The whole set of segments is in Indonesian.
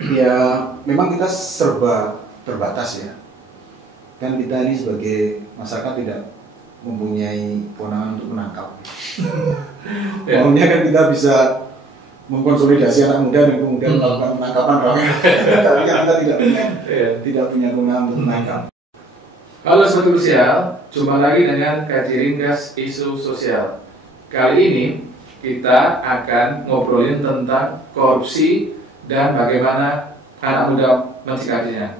Ya, memang kita serba terbatas ya. Kan kita ini sebagai masyarakat tidak mempunyai kewenangan untuk menangkap. Maunya kan kita bisa mengkonsolidasi anak muda dan kemudian melakukan penangkapan orang. Tapi kan kita tidak punya kewenangan untuk menangkap. Halo Sobat Krusial, jumpa lagi dengan Kaji Ringkas Isu Sosial. Kali ini kita akan ngobrolin tentang korupsi dan bagaimana anak muda mensikapinya.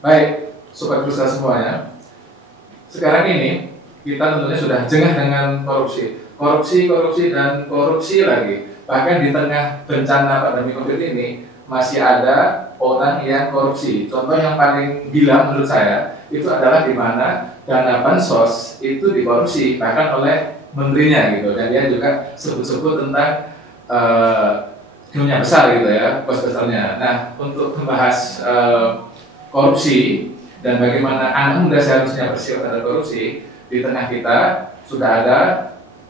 Baik, Sobat Krusial semuanya, sekarang ini kita tentunya sudah jengah dengan korupsi, dan korupsi lagi. Bahkan di tengah bencana pandemi COVID ini masih ada orang yang korupsi. Contoh yang paling gila menurut saya itu adalah di mana dana bansos itu dikorupsi bahkan oleh menterinya gitu, dan dia juga sebut-sebut tentang dunia besar gitu ya, bos besarnya. Nah, untuk membahas korupsi dan bagaimana anak muda seharusnya bersikap terhadap korupsi, di tengah kita sudah ada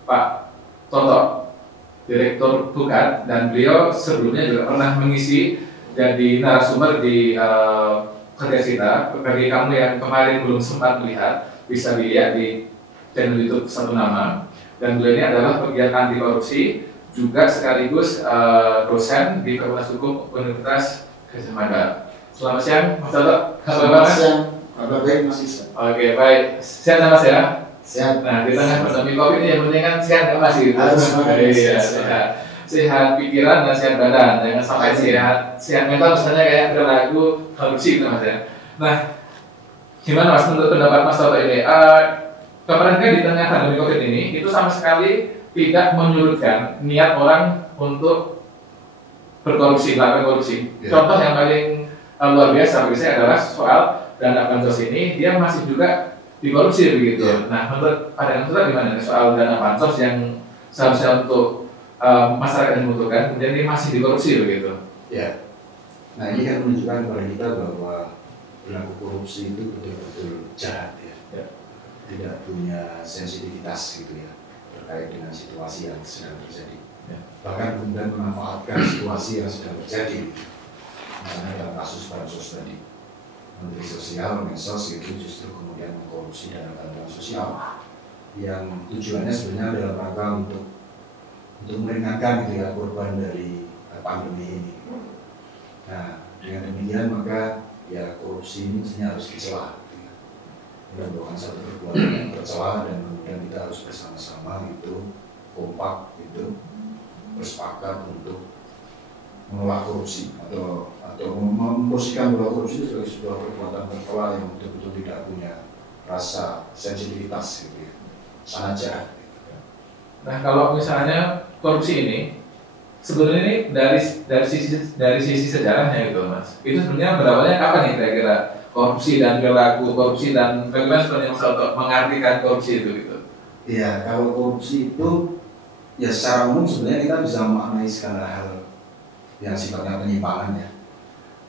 Pak Toto, Direktur Pukat, dan beliau sebelumnya juga pernah mengisi jadi narasumber di podcast kita. Bagi kamu yang kemarin belum sempat melihat, bisa dilihat di channel YouTube Satu Nama. Dan beliau ini adalah pegiat anti korupsi, juga sekaligus dosen di Fakultas Hukum Universitas Gadjah Mada. Selamat siang, Mas Toto. Selamat siang, kabar baik Mas Isa. Oke, baik. Sehat ya Mas ya? Sehat. Nah, di tengah pandemi COVID ini yang penting kan sehat ya Mas gitu. Sehat. Sehat pikiran dan sehat badan, jangan sampai sehat mental misalnya kayak ada lagu korupsi gitu Mas ya. Nah, gimana Mas menurut pendapat Mas Toto ini? Pemerintah di tengah pandemi COVID ini itu sama sekali tidak menyurutkan niat orang untuk berkorupsi, melakukan korupsi. Contoh yang paling luar biasa bagi saya adalah soal dana bansos ini, dia masih juga dikorupsi begitu. Nah, menurut pandangan Toto gimana soal dana bansos yang seharusnya untuk masyarakat yang membutuhkan, kemudian ini masih dikorupsi begitu? Ya. Nah, ini kan menunjukkan kepada kita bahwa perilaku korupsi itu betul-betul jahat ya. Tidak punya sensitivitas gitu ya terkait dengan situasi yang sedang terjadi. Bahkan kemudian memanfaatkan situasi yang sedang terjadi. Misalnya dalam kasus bansos tadi, Menteri Sosial, Mensos itu justru kemudian mengkorupsi dana bantuan sosial yang tujuannya sebenarnya dalam rangka untuk meringankan gitu ya korban dari pandemi ini. Nah, dengan demikian maka ya korupsi ini sebenarnya harus dicela. Ini merupakan satu perbuatan yang tercela, dan kemudian kita harus bersama-sama itu kompak itu bersepakat untuk menolak korupsi atau memposisikan bahwa korupsi itu sebagai sebuah perbuatan tercela yang betul-betul tidak punya rasa sensitivitas gitu ya, sangat jahat. Nah, kalau misalnya korupsi ini sebenarnya ini dari sisi sejarahnya gitu Mas, itu sebenarnya berawalnya kapan nih kira-kira korupsi dan perilaku korupsi, dan bagaimana sebenarnya Mas Toto mengartikan korupsi itu gitu? Iya, kalau korupsi itu ya secara umum sebenarnya kita bisa memaknai segala hal yang sifatnya penyimpangan ya,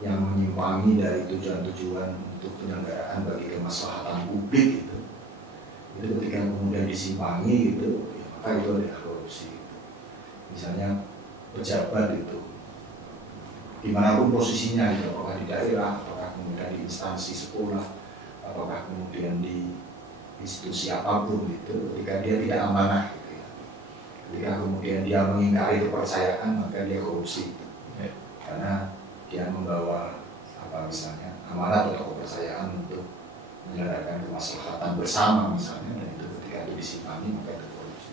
yang menyimpangi dari tujuan-tujuan untuk penyelenggaraan bagi kemaslahatan publik itu ketika kemudian disimpangi gitu, ya, maka itu adalah korupsi. Misalnya pejabat itu dimanapun posisinya gitu, apakah di daerah, apakah kemudian di instansi sekolah, apakah kemudian di institusi apapun itu, ketika dia tidak amanah gitu ya, ketika kemudian dia mengingkari kepercayaan, maka dia korupsi karena dia membawa misalnya amanat atau kepercayaan untuk menyelenggarakan kemaslahatan bersama misalnya, dan itu ketika itu disimpangi maka itu korupsi.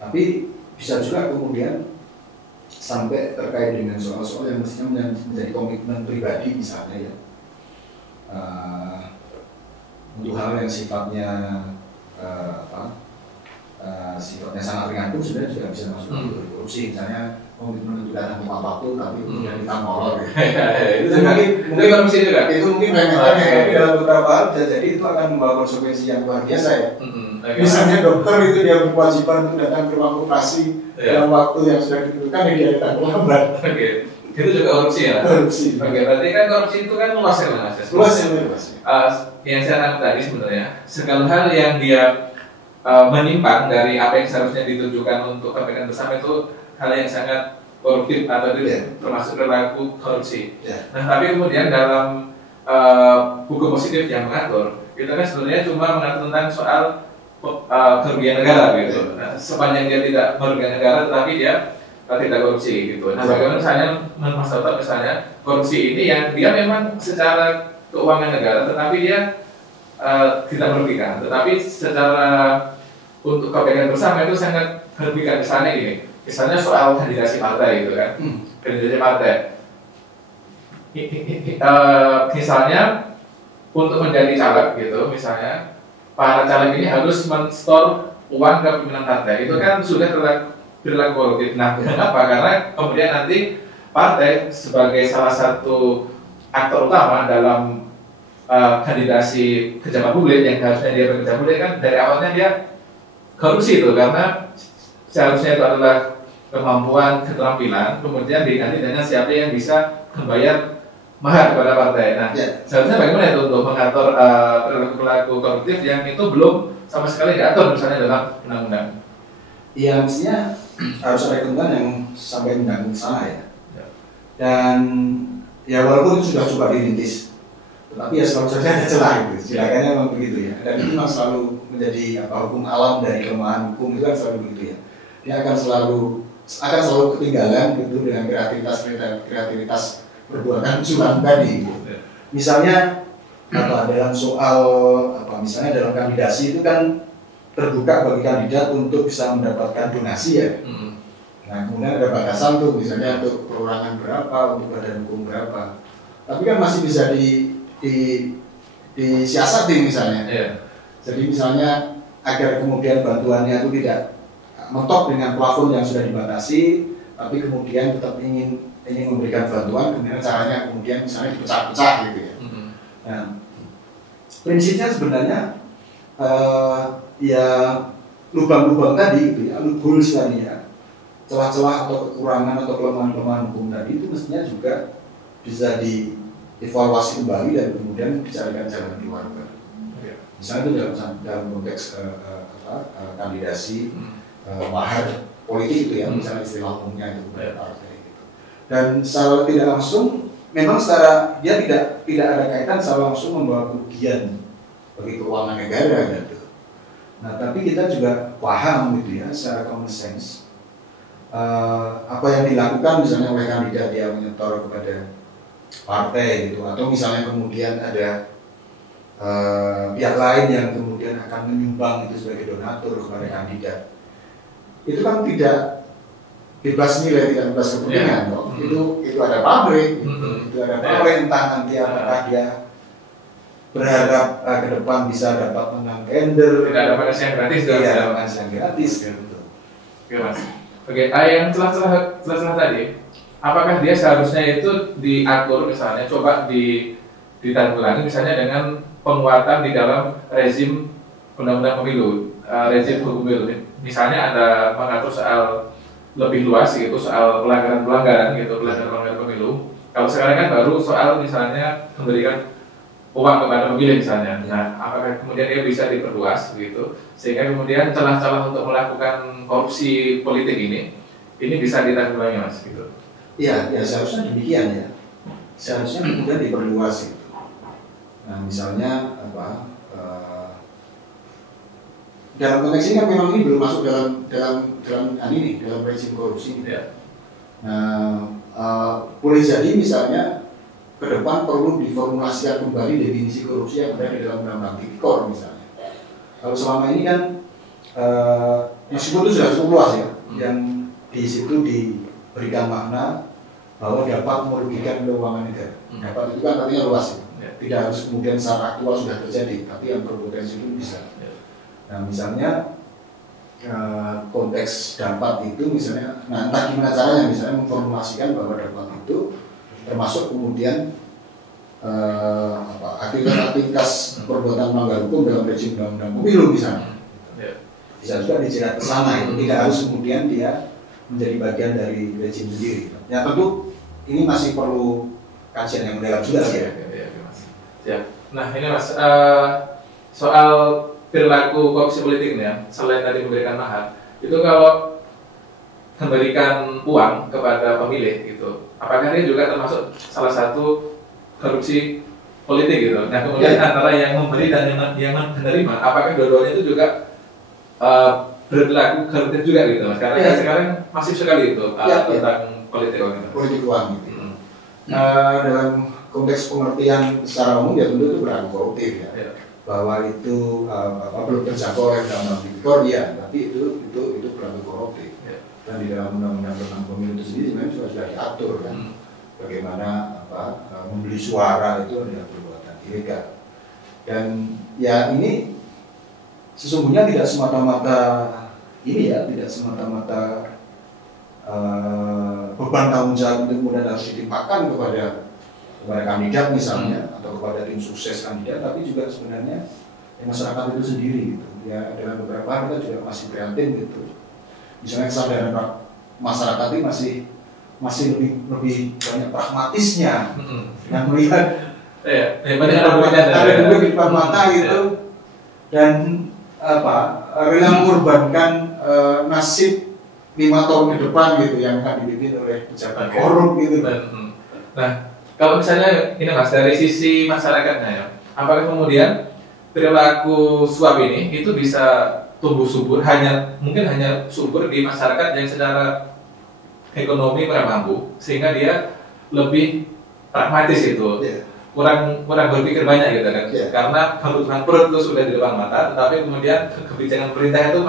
Tapi bisa juga kemudian sampai terkait dengan soal-soal yang mestinya menjadi komitmen pribadi misalnya ya, untuk hal yang sifatnya sifatnya sangat ringan pun sebenarnya juga bisa masuk ke korupsi. Misalnya komitmen untuk datang ke apapun tapi kemudian kita molor gitu. Itu mungkin korupsi juga. Itu mungkin remeh-temeh, tapi dalam beberapa hal bisa jadi itu akan membawa konsekuensi yang luar biasa ya. Misalnya dokter itu dia berkewajiban untuk datang ke ruang operasi dalam waktu yang sudah ditentukan, dan dia datang terlambat. Itu juga korupsi ya? Korupsi. Oke, berarti kan korupsi itu kan luas ya Mas? Luas ya Mas. Yang saya tangkap tadi sebenarnya segala hal yang dia menyimpang dari apa yang seharusnya ditujukan untuk kebaikan bersama itu hal yang sangat koruptif atau termasuk perilaku korupsi. Nah, tapi kemudian dalam hukum positif yang mengatur, itu kan sebenarnya cuma mengatur tentang soal kerugian negara gitu. Nah, sepanjang dia tidak merugikan negara, tetapi dia tidak korupsi gitu. Nah, bagaimana misalnya Mas Toto misalnya korupsi ini yang dia memang secara keuangan negara, tetapi dia tidak merugikan, tetapi secara untuk kebaikan bersama itu sangat merugikan. Misalnya gini, misalnya soal kandidasi partai gitu kan, kandidasi partai. Misalnya untuk menjadi caleg gitu, misalnya para caleg ini harus men-store uang ke pimpinan partai. Itu kan sudah perilaku koruptif. Nah, kenapa? Karena kemudian nanti partai sebagai salah satu aktor utama dalam kandidasi pejabat publik yang harusnya dia pejabat publik kan dari awalnya dia korupsi itu, karena seharusnya itu adalah kemampuan, keterampilan, kemudian diganti dengan siapa yang bisa membayar mahar kepada partai. Nah, seharusnya bagaimana itu untuk mengatur perilaku koruptif yang itu belum sama sekali diatur misalnya dalam undang-undang? Iya, mestinya harus ada ketentuan yang sampai undang ke sana ya. Dan ya walaupun itu sudah coba dirintis, tapi ya selalu saja ada celah gitu. Silakannya memang begitu ya. Dan itu memang selalu menjadi hukum alam dari kelemahan hukum itu kan selalu begitu ya. Dia akan selalu ketinggalan gitu dengan kreativitas perbuatan curang tadi. Gitu. Misalnya dalam soal misalnya dalam kandidasi itu kan terbuka bagi kandidat untuk bisa mendapatkan donasi ya. Nah, kemudian ada batasan tuh misalnya untuk perorangan berapa, untuk badan hukum berapa. Tapi kan masih bisa disiasati misalnya. Jadi misalnya agar kemudian bantuannya itu tidak mentok dengan plafon yang sudah dibatasi, tapi kemudian tetap ingin memberikan bantuan, kemudian caranya kemudian misalnya dipecah-pecah gitu ya. Nah, prinsipnya sebenarnya ya lubang-lubang tadi gitu ya, loopholes tadi ya, celah-celah atau kekurangan atau kelemahan-kelemahan hukum tadi itu mestinya juga bisa dievaluasi kembali dan kemudian dicarikan jalan keluar. Misalnya itu dalam konteks kandidasi mahar politik itu ya, misalnya istilah umumnya itu partai gitu. Dan secara tidak langsung, memang secara dia tidak ada kaitan secara langsung membawa kerugian bagi keuangan negara gitu. Nah, tapi kita juga paham gitu ya, secara common sense apa yang dilakukan misalnya oleh kandidat dia menyetor kepada partai gitu, atau misalnya kemudian ada pihak lain yang kemudian akan menyumbang itu sebagai donatur kepada kandidat. Itu kan tidak bebas nilai, tidak bebas kepentingan kok. Itu ada pabrik, itu ada pemerintah nanti apakah dia berharap ke depan bisa dapat menang tender. Tidak ada makan siang gratis. Tidak ada makan siang gratis gitu. Oke Mas. Oke, yang celah-celah tadi, apakah dia seharusnya itu diatur misalnya, coba ditanggulangi misalnya dengan penguatan di dalam rezim undang-undang pemilu, rezim hukum pemilu. Misalnya ada mengatur soal lebih luas gitu, soal pelanggaran gitu, pelanggaran pemilu. Kalau sekarang kan baru soal misalnya memberikan uang kepada pemilih misalnya. Nah, apakah kemudian dia bisa diperluas gitu, sehingga kemudian celah-celah untuk melakukan korupsi politik ini bisa ditanggulangi Mas gitu? Iya, ya seharusnya demikian ya. Seharusnya kemudian diperluas gitu. Nah, misalnya dalam konteks ini kan memang ini belum masuk dalam rezim korupsi. Ya. Nah, boleh jadi misalnya ke depan perlu diformulasikan kembali definisi korupsi yang ada di dalam undang-undang tipikor misalnya. Kalau selama ini kan meskipun itu sudah cukup luas ya, yang di situ diberikan makna bahwa dapat merugikan keuangan negara. Dapat itu kan artinya luas ya. Tidak harus kemudian secara aktual sudah terjadi, tapi yang berpotensi itu bisa. Nah, misalnya konteks dapat itu misalnya, nah entah gimana caranya misalnya memformulasikan bahwa dapat itu termasuk kemudian aktivitas perbuatan melanggar hukum dalam rezim undang-undang pemilu misalnya. Bisa juga dijerat ke sana, itu tidak harus kemudian dia menjadi bagian dari rezim sendiri. Ya tentu ini masih perlu kajian yang mendalam juga ya. Ya. Nah ini Mas, soal perilaku korupsi politik ya, selain tadi memberikan mahar, itu kalau memberikan uang kepada pemilih gitu, apakah dia juga termasuk salah satu korupsi politik gitu? Nah kemudian antara yang memberi dan yang menerima, apakah dua-duanya itu juga berlaku koruptif juga gitu mas? Karena sekarang masif sekali itu tentang politik uang gitu. Politik uang gitu. Dalam konteks pengertian secara umum ya tentu itu berlaku koruptif ya. Bahwa itu belum terjangkau oleh undang-undang tipikor ya, tapi itu berlaku koruptif. Dan di dalam undang-undang tentang pemilu itu sendiri sebenarnya sudah diatur kan, bagaimana membeli suara itu adalah perbuatan ilegal. Dan ya ini sesungguhnya tidak semata-mata tidak semata-mata beban tanggung jawab itu kemudian harus ditimpakan kepada kandidat misalnya atau kepada tim sukses kandidat, tapi juga sebenarnya masyarakat itu sendiri gitu. Ya dalam beberapa hal kita juga masih prihatin gitu. Misalnya kesadaran masyarakat ini masih lebih banyak pragmatisnya yang melihat ada dulu di depan mata gitu, dan rela mengorbankan nasib 5 tahun ke depan gitu yang akan dipimpin oleh pejabat korup gitu. Nah kalau misalnya ini mas dari sisi masyarakatnya ya, apakah kemudian perilaku suap ini itu bisa tumbuh subur mungkin hanya subur di masyarakat yang secara ekonomi kurang mampu sehingga dia lebih pragmatis itu, kurang berpikir banyak gitu kan, karena kebutuhan perut itu sudah di depan mata, tetapi kemudian kebijakan pemerintah itu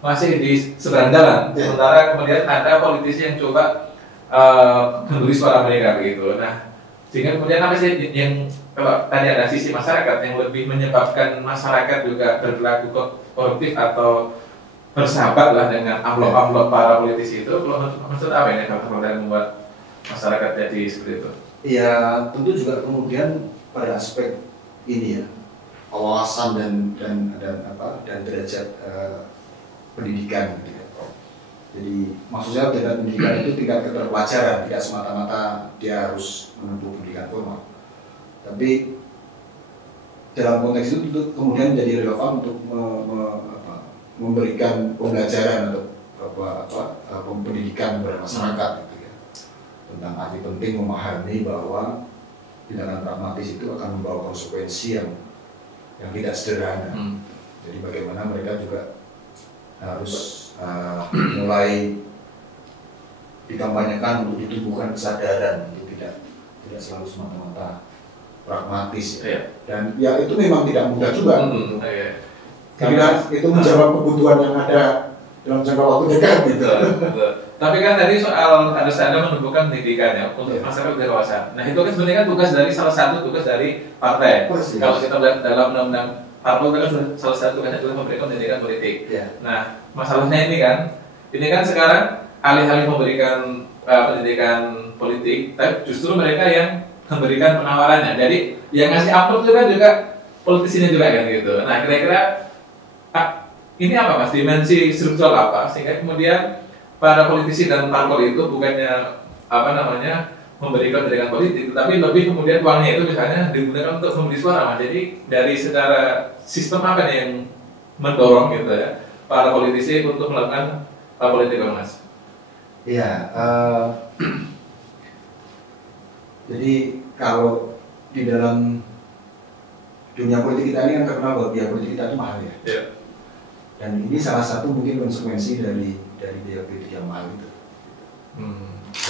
masih di seberang jalan, sementara kemudian ada politisi yang coba membeli suara mereka begitu. Nah sehingga kemudian apa sih yang kalau tadi ada sisi masyarakat yang lebih menyebabkan masyarakat juga berperilaku koruptif atau bersahabat lah dengan amplop-amplop para politisi itu, kalau maksud apa ini kalau yang membuat masyarakat jadi seperti itu? Ya tentu juga kemudian pada aspek ini ya, wawasan dan derajat pendidikan gitu ya. Jadi maksudnya tingkat pendidikan itu tingkat keterpelajaran, tidak semata-mata dia harus menempuh pendidikan formal. Tapi dalam konteks itu kemudian menjadi relevan untuk memberikan pembelajaran atau pendidikan kepada masyarakat gitu ya, tentang arti penting memahami bahwa tindakan pragmatis itu akan membawa konsekuensi yang tidak sederhana. Jadi bagaimana mereka juga harus mulai dikampanyekan untuk ditumbuhkan kesadaran untuk tidak selalu semata-mata pragmatis ya. Dan ya itu memang tidak mudah juga gitu. Karena itu menjawab kebutuhan yang ada dalam jangka waktu dekat gitu. Tapi kan tadi soal harus ada menumbuhkan pendidikan ya untuk masyarakat dewasa. Nah itu kan sebenarnya kan tugas dari salah satu tugas dari partai. Kalau kita lihat dalam undang-undang parpol kan salah satu tugasnya adalah memberikan pendidikan politik. Nah masalahnya ini kan sekarang alih-alih memberikan pendidikan politik, tapi justru mereka yang memberikan penawarannya. Jadi yang ngasih amplop itu kan juga politisinya juga kan gitu. Nah kira-kira ini apa mas, dimensi struktural apa sehingga kemudian para politisi dan parpol itu bukannya memberikan pendidikan politik, tapi lebih kemudian uangnya itu misalnya digunakan untuk membeli suara mas. Jadi dari secara sistem apa nih yang mendorong gitu ya para politisi untuk melakukan politik mas? Iya, jadi kalau di dalam dunia politik kita ini kan terkenal bahwa biaya politik kita itu mahal ya. Dan ini salah satu mungkin konsekuensi dari biaya politik yang mahal itu.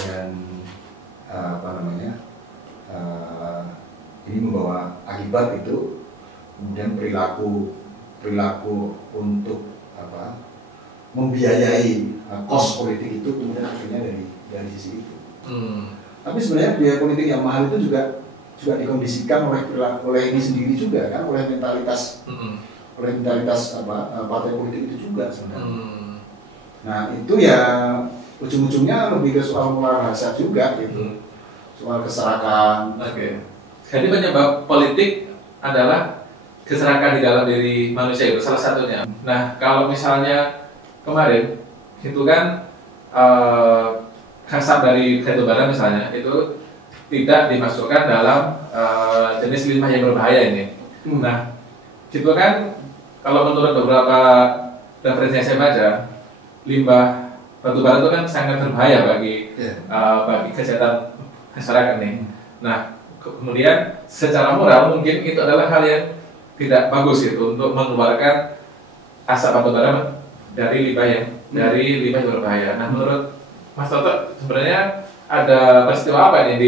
Dan ini membawa akibat itu kemudian perilaku untuk membiayai kos politik itu kemudian akhirnya dari sisi itu. Tapi sebenarnya biaya politik yang mahal itu juga dikondisikan oleh ini sendiri juga kan, oleh mentalitas partai politik itu juga sebenarnya. Nah itu ya ujung-ujungnya lebih ke soal moral hasrat juga gitu, soal keserakan. Jadi penyebab politik adalah keserakan di dalam diri manusia itu salah satunya. Nah kalau misalnya kemarin itu kan kasat dari batu bara misalnya itu tidak dimasukkan dalam jenis limbah yang berbahaya ini. Nah itu kan kalau menurut beberapa referensi yang saya baca, limbah batubara itu kan sangat berbahaya bagi bagi kesehatan masyarakat nih. Nah, kemudian secara moral mungkin itu adalah hal yang tidak bagus itu untuk mengeluarkan asap batubara dari limbah yang berbahaya. Nah, menurut Mas Toto sebenarnya ada peristiwa apa ini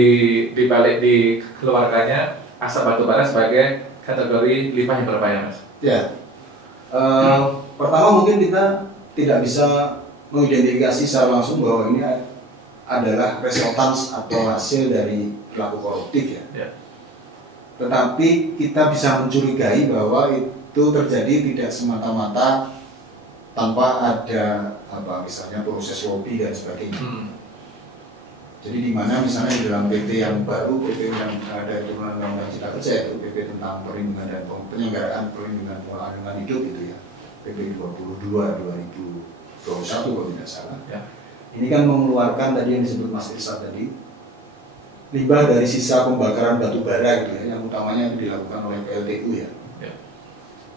di balik dikeluarkannya asap batubara sebagai kategori limbah yang berbahaya, Mas? Ya, pertama mungkin kita tidak bisa mengidentifikasi secara langsung bahwa ini adalah resultan atau hasil dari pelaku koruptif ya. Tetapi kita bisa mencurigai bahwa itu terjadi tidak semata-mata tanpa ada misalnya proses lobby dan sebagainya. Jadi di mana misalnya di dalam PP yang baru, PP yang ada turunan Undang-Undang Cipta Kerja, itu PP tentang perlindungan dan penyelenggaraan perlindungan lingkungan hidup itu ya, PP 22 2021 kalau tidak salah. Ya. Ini kan mengeluarkan tadi yang disebut Mas Irsad tadi, limbah dari sisa pembakaran batu bara gitu ya, yang utamanya itu dilakukan oleh PLTU ya.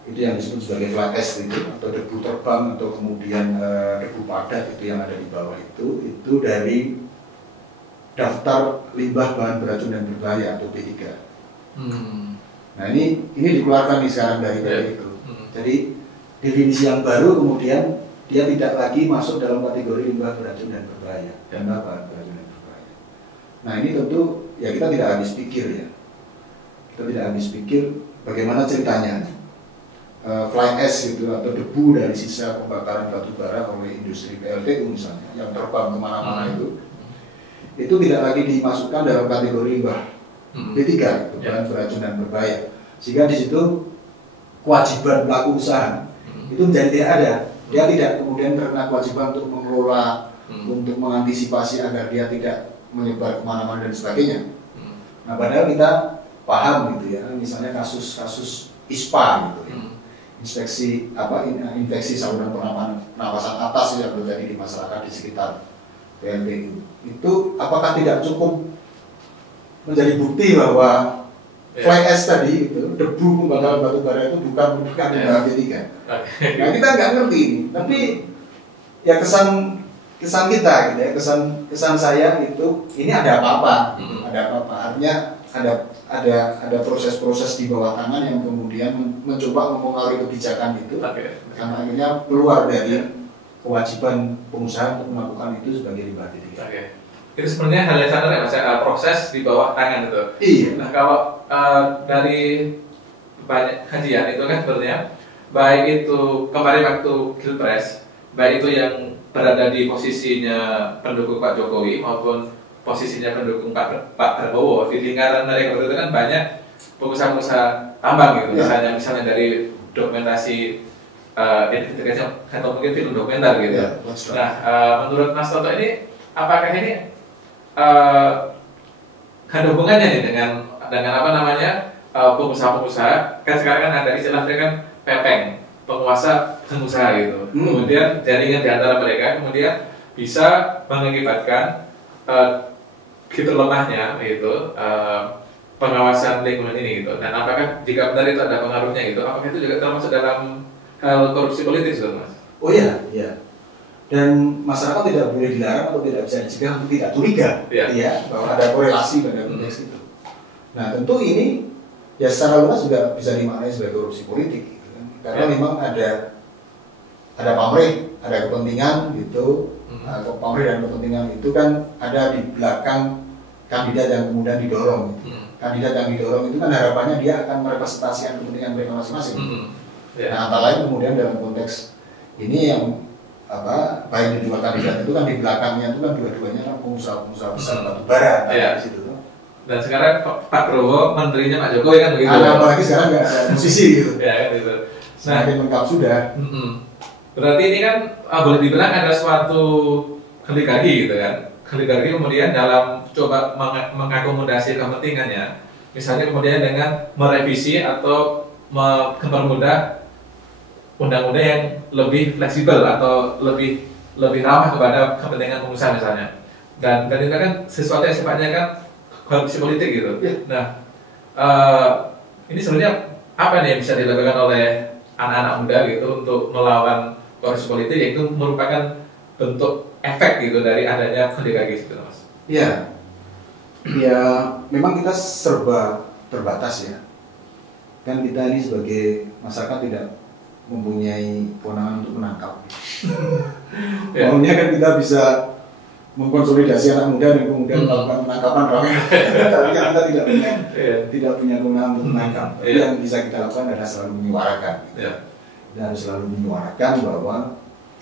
Itu yang disebut sebagai fly ash itu, atau debu terbang atau kemudian debu padat itu yang ada di bawah itu dari daftar limbah bahan beracun dan berbahaya atau P3. Nah ini dikeluarkan nih sekarang dari itu. Jadi definisi yang baru kemudian dia tidak lagi masuk dalam kategori limbah beracun dan berbahaya, limbah bahan beracun dan berbahaya. Nah ini tentu ya kita tidak habis pikir ya. Kita tidak habis pikir bagaimana ceritanya. Fly ash gitu atau debu dari sisa pembakaran batu bara oleh industri PLTU misalnya yang terbang kemana-mana itu tidak lagi dimasukkan dalam kategori limbah B3 itu bahan beracun dan berbahaya, sehingga di situ kewajiban pelaku usaha itu menjadi tidak ada. Dia tidak kemudian terkena kewajiban untuk mengelola, untuk mengantisipasi agar dia tidak menyebar kemana-mana dan sebagainya. Nah padahal kita paham gitu ya, misalnya kasus-kasus ISPA gitu ya, infeksi saluran pernapasan atas yang terjadi di masyarakat di sekitar PLTU itu apakah tidak cukup menjadi bukti bahwa fly ash tadi itu debu pembakaran batu bara itu bukan limbah B3. Nah kita nggak ngerti ini, tapi ya kesan kita gitu ya, kesan saya itu ini ada apa-apa, artinya ada proses-proses di bawah tangan yang kemudian mencoba mempengaruhi kebijakan itu, karena akhirnya keluar dari kewajiban pengusaha untuk melakukan itu sebagai limbah B3. Itu sebenarnya hal yang sadar ya Mas, proses di bawah tangan itu. Iya. Nah kalau dari banyak kajian itu kan sebenarnya baik itu kemarin waktu Pilpres, baik itu yang berada di posisinya pendukung Pak Jokowi maupun posisinya pendukung Pak Prabowo, di lingkaran mereka itu kan banyak pengusaha-pengusaha tambang gitu, misalnya dari dokumentasi identifikasi atau mungkin film dokumenter gitu. Nah, menurut Mas Toto ini apakah ini ada hubungannya nih dengan apa namanya pengusaha-pengusaha? Kan sekarang kan ada istilah kan pepeng, penguasa pengusaha gitu. Kemudian jaringan di antara mereka kemudian bisa mengakibatkan gitu lemahnya itu pengawasan lingkungan ini gitu. Dan apakah jika benar itu ada pengaruhnya gitu, apakah itu juga termasuk dalam hal korupsi politis, Mas? Oh iya, iya. Dan masyarakat tidak boleh dilarang atau tidak bisa dicegah untuk tidak curiga, ya, bahwa ada korelasi pada konteks itu. Nah, tentu ini ya secara luas juga bisa dimaknai sebagai korupsi politik, gitu kan? Karena memang ada pamrih, ada kepentingan gitu. Pamrih dan kepentingan itu kan ada di belakang kandidat yang kemudian didorong. Gitu. Kandidat yang didorong itu kan harapannya dia akan merepresentasikan kepentingan mereka masing-masing. Nah, antara lain kemudian dalam konteks ini yang baik di dua kandidat itu kan di belakangnya itu kan dua-duanya kan pengusaha besar batu bara di situ tuh. Dan sekarang Pak Prabowo menterinya Pak Jokowi kan begitu. Apalagi sekarang nggak ada musisi gitu. Ya kan gitu. Semakin lengkap sudah. Berarti ini kan boleh dibilang ada suatu oligarki gitu kan. Oligarki kemudian dalam coba mengakomodasi kepentingannya, misalnya kemudian dengan merevisi atau mempermudah undang-undang yang lebih fleksibel atau lebih ramah kepada kepentingan pengusaha misalnya. Dan itu kan sesuatu yang sifatnya kan korupsi politik gitu. Nah, ini sebenarnya apa nih yang bisa dilakukan oleh anak-anak muda gitu untuk melawan korupsi politik, yaitu merupakan bentuk efek gitu dari adanya kode KG gitu Mas. Iya, ya memang kita serba terbatas ya. Kan kita ini sebagai masyarakat tidak mempunyai kewenangan untuk menangkap. Maunya kan kita bisa mengkonsolidasi anak muda dan kemudian melakukan penangkapan ramai. Tapi kan kita tidak punya kewenangan untuk menangkap. Tapi yang bisa kita lakukan adalah selalu menyuarakan. Kita harus selalu menyuarakan bahwa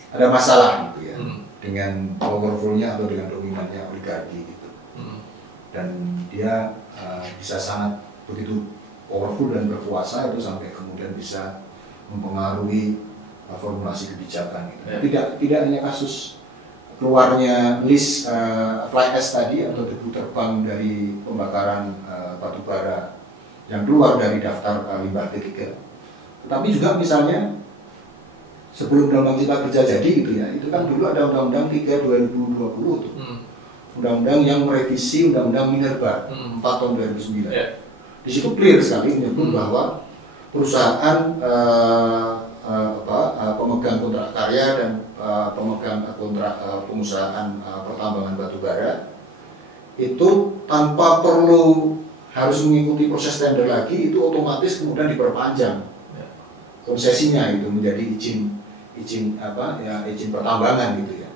ada masalah gitu ya dengan powerfulnya atau dengan dominannya oligarki gitu. Dan dia bisa sangat begitu powerful dan berkuasa itu sampai kemudian bisa mempengaruhi formulasi kebijakan gitu. Tidak hanya kasus keluarnya list fly ash tadi atau debu terbang dari pembakaran batu bara yang keluar dari daftar limbah T3, tetapi juga misalnya sebelum Undang-Undang Cipta Kerja jadi gitu ya, itu kan dulu ada Undang-Undang 3 2020 tuh, Undang-Undang yang merevisi Undang-Undang Minerba 4 tahun 2009. Di situ clear sekali menyebut bahwa perusahaan pemegang kontrak karya dan pemegang kontrak pengusahaan pertambangan batu bara itu tanpa perlu harus mengikuti proses tender lagi, itu otomatis kemudian diperpanjang konsesinya itu menjadi izin pertambangan gitu ya.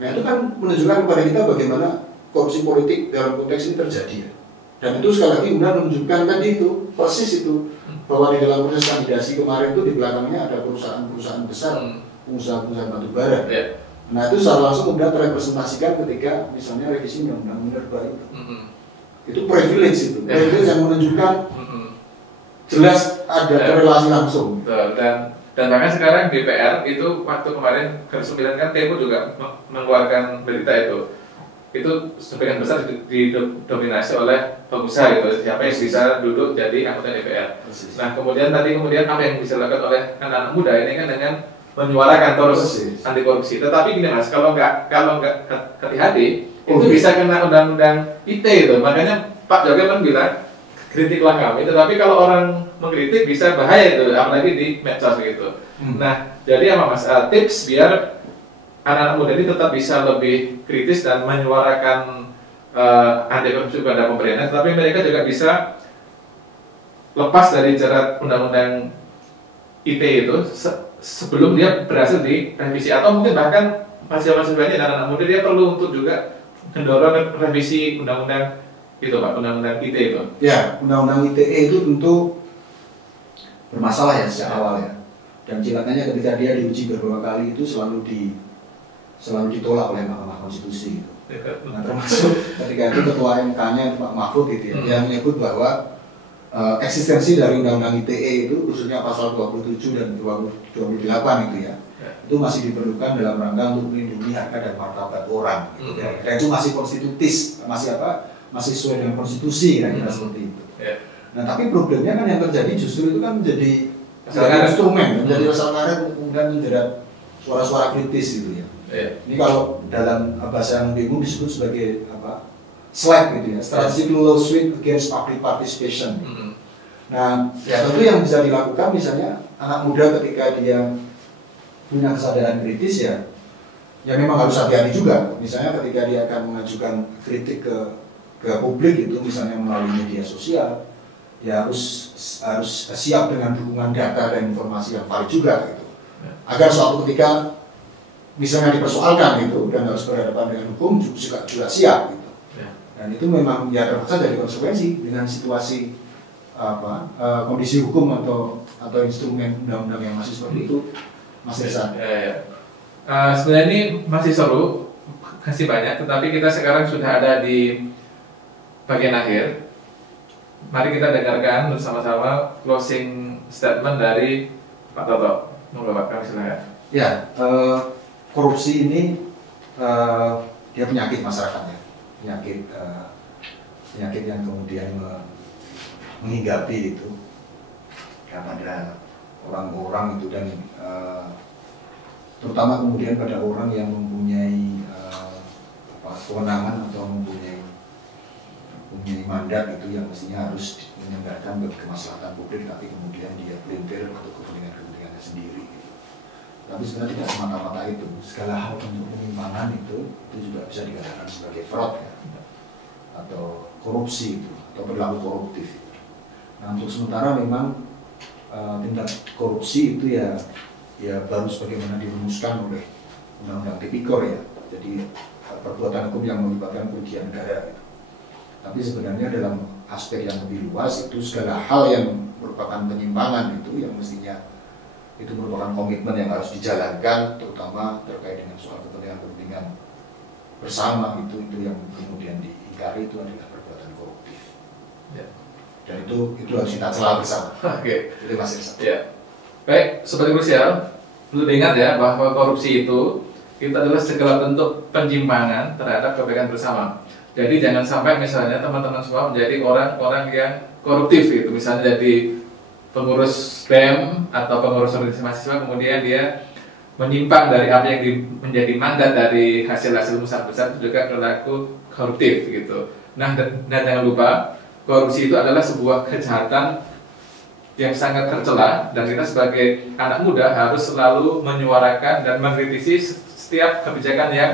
Nah itu kan menunjukkan kepada kita bagaimana korupsi politik dalam konteks ini terjadi ya. Dan itu sekali lagi kemudian menunjukkan tadi itu persis itu bahwa di dalam proses kandidasi kemarin itu di belakangnya ada perusahaan-perusahaan besar, pengusaha-pengusaha batu bara. Nah itu secara langsung kemudian terrepresentasikan ketika misalnya revisi Undang-Undang Minerba itu. Itu privilege itu, privilege yang menunjukkan jelas ada korelasi langsung. Dan bahkan sekarang DPR itu waktu kemarin ke-9 kan Tempo juga mengeluarkan berita itu sebagian besar didominasi oleh pengusaha gitu, siapa yang bisa duduk jadi anggota DPR. Nah kemudian apa yang bisa dilakukan oleh anak-anak muda ini kan dengan menyuarakan terus anti korupsi. Tetapi gini Mas, kalau nggak hati-hati itu bisa kena undang-undang ITE itu. Makanya Pak Jokowi kan bilang kritiklah kami, tetapi kalau orang mengkritik bisa bahaya itu, apalagi di medsos gitu. Nah jadi apa Mas, tips biar anak-anak muda ini tetap bisa lebih kritis dan menyuarakan anti korupsi pada pemerintah, tapi mereka juga bisa lepas dari jerat undang-undang ITE itu sebelum dia berhasil direvisi, atau mungkin bahkan masih banyak anak-anak muda dia perlu untuk juga mendorong revisi undang-undang itu Pak, undang-undang ITE itu. Ya, undang-undang ITE itu tentu bermasalah ya sejak awal ya, dan cilakannya ketika dia diuji beberapa kali itu selalu ditolak oleh Mahkamah Konstitusi gitu. Nah, termasuk ketika itu ketua MK-nya Pak Mahfud gitu ya, yang menyebut bahwa eksistensi dari Undang-Undang ITE itu khususnya pasal 27 dan 28 itu ya, itu masih diperlukan dalam rangka untuk melindungi harga dan martabat orang gitu ya. Dan itu masih konstitutis, masih sesuai dengan konstitusi kira-kira seperti itu. Nah tapi problemnya kan yang terjadi justru itu kan menjadi instrumen, menjadi pasal karet kemudian menjerat suara-suara kritis gitu ya. Ini kalau dalam bahasa yang bingung disebut sebagai SLAP gitu ya, Strategic Lawsuit Against Public Participation. Nah, ya tentu yang bisa dilakukan misalnya anak muda ketika dia punya kesadaran kritis ya memang harus hati-hati juga. Misalnya ketika dia akan mengajukan kritik ke publik itu misalnya melalui media sosial, ya harus siap dengan dukungan data dan informasi yang valid juga gitu. Agar suatu ketika misalnya dipersoalkan gitu dan harus berhadapan dengan hukum juga siap gitu. Dan itu memang ya terpaksa jadi konsekuensi dengan situasi kondisi hukum atau instrumen undang-undang yang masih seperti itu, Mas Desa. Sebenarnya ini masih seru, masih banyak, tetapi kita sekarang sudah ada di bagian akhir. Mari kita dengarkan bersama-sama closing statement dari Pak Toto. Monggo Pak, kami silakan. Ya, korupsi ini dia penyakit masyarakatnya, penyakit yang kemudian menghinggapi itu kepada orang-orang itu dan terutama kemudian pada orang yang mempunyai kewenangan atau mempunyai mandat itu yang mestinya harus menyelenggarakan bagi kemaslahatan publik, tapi kemudian dia pelintir untuk kepentingannya sendiri. Tapi sebenarnya tidak semata-mata itu, segala hal bentuk penyimpangan itu juga bisa dikatakan sebagai fraud ya, atau korupsi itu, atau berlaku koruptif. Nah untuk sementara memang tindak korupsi itu ya baru sebagaimana dirumuskan oleh Undang-Undang Tipikor ya, jadi perbuatan hukum yang melibatkan kerugian negara gitu. Tapi sebenarnya dalam aspek yang lebih luas itu segala hal yang merupakan penyimpangan itu yang mestinya itu merupakan komitmen yang harus dijalankan, terutama terkait dengan soal kepentingan bersama itu yang kemudian diingkari itu adalah perbuatan koruptif. Ya. Dan itu harus kita celah bersama. Oke. Itu masih satu. Ya. Baik, Sobat Krusial, perlu diingat ya bahwa korupsi itu adalah segala bentuk penyimpangan terhadap kebaikan bersama. Jadi jangan sampai misalnya teman-teman semua menjadi orang-orang yang koruptif gitu, misalnya jadi pengurus BEM atau pengurus organisasi mahasiswa, kemudian dia menyimpang dari apa yang menjadi mandat dari hasil-hasil usaha besar itu juga berlaku koruptif gitu. Nah dan jangan lupa korupsi itu adalah sebuah kejahatan yang sangat tercela dan kita sebagai anak muda harus selalu menyuarakan dan mengkritisi setiap kebijakan yang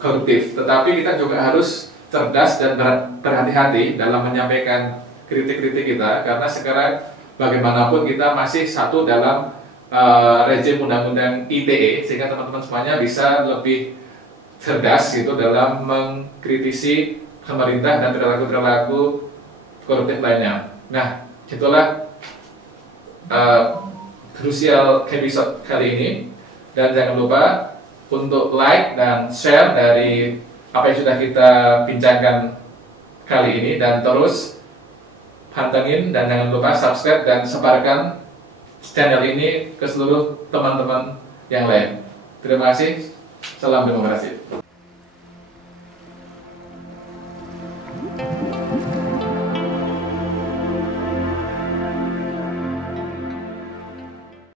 koruptif. Tetapi kita juga harus cerdas dan berhati-hati dalam menyampaikan kritik-kritik kita, karena sekarang bagaimanapun kita masih satu dalam rejim undang-undang ITE, sehingga teman-teman semuanya bisa lebih cerdas gitu dalam mengkritisi pemerintah dan perilaku-perilaku koruptif lainnya. Nah, itulah krusial episode kali ini, dan jangan lupa untuk like dan share dari apa yang sudah kita bincangkan kali ini, dan terus pantengin dan jangan lupa subscribe dan sebarkan channel ini ke seluruh teman-teman yang lain. Terima kasih, salam demokrasi.